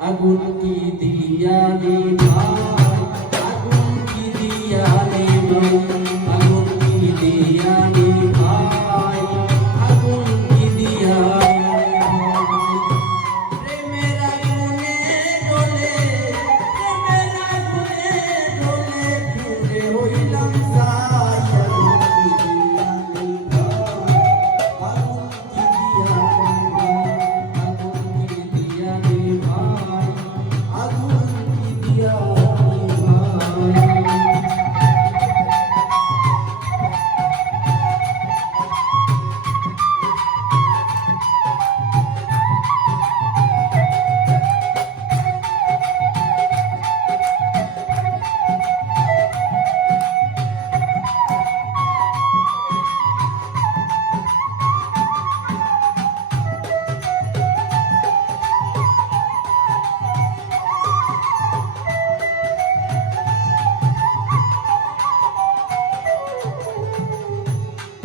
আগুন কি দিয়া নিভাই, আগুন কি দিয়া নিভাই, আগুন কি দিয়া নিভাই, আগুন কি দিয়া নিভাই। প্রেমের আগুনে জ্বলে, প্রেমের আগুনে জ্বলে, পুড়ে হইলাম ছাই। আগুন কি দিয়া নিভাই, আগুন কি দিয়া নিভাই, আগুন কি দিয়া নিভাই।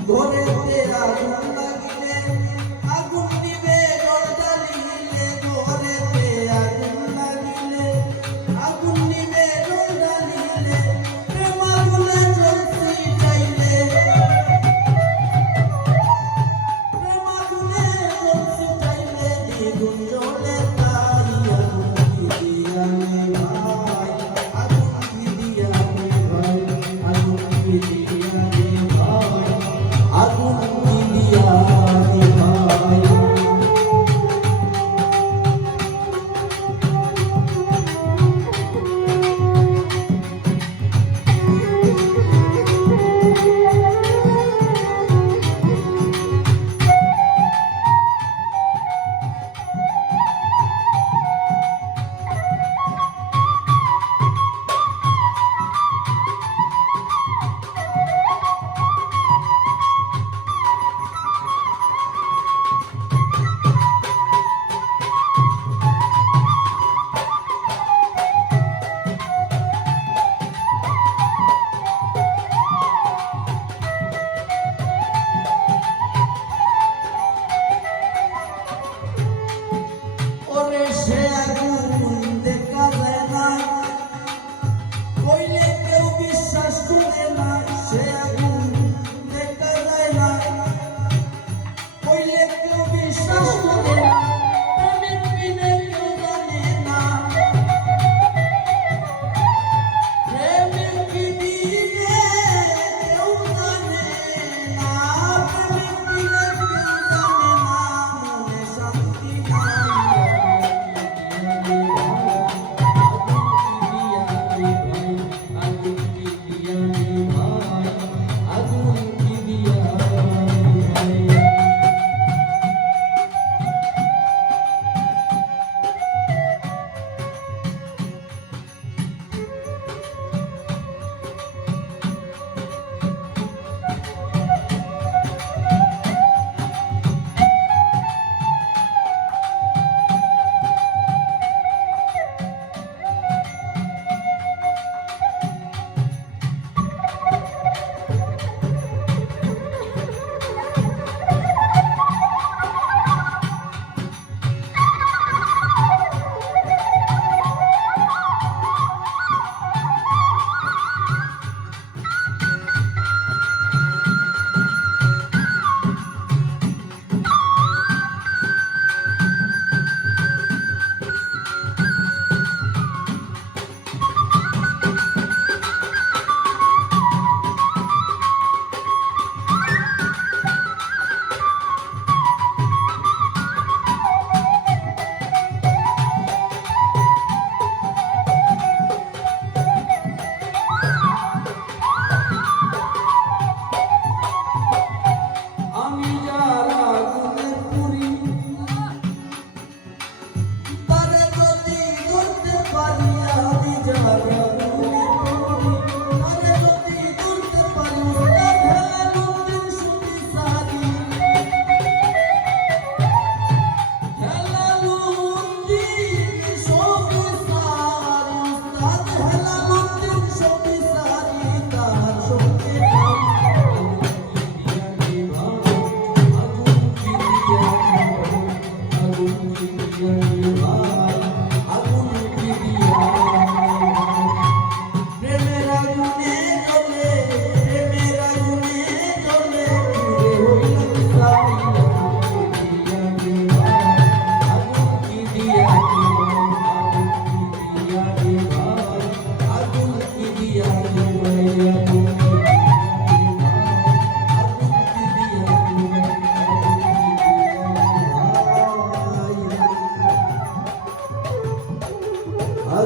ঘরেতে আগুন লাগিলে আগুন নিবে জল জ্বালিলে, ঘরেতে আগুন লাগিলে আগুন নিবে জল জ্বালিলে, প্রেম আগুনে জ্বলছি চাইলে, প্রেম আগুনে জ্বলছি চাইলে, দ্বিগুণ জ্বলে তাই। আগুন কি দিয়া নিভাই, আগুন কি দিয়া নিভাই, আগুন কি দিয়া নিভাই, আগুন কি দিয়া নিভাই।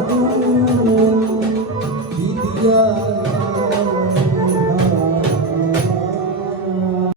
আগুন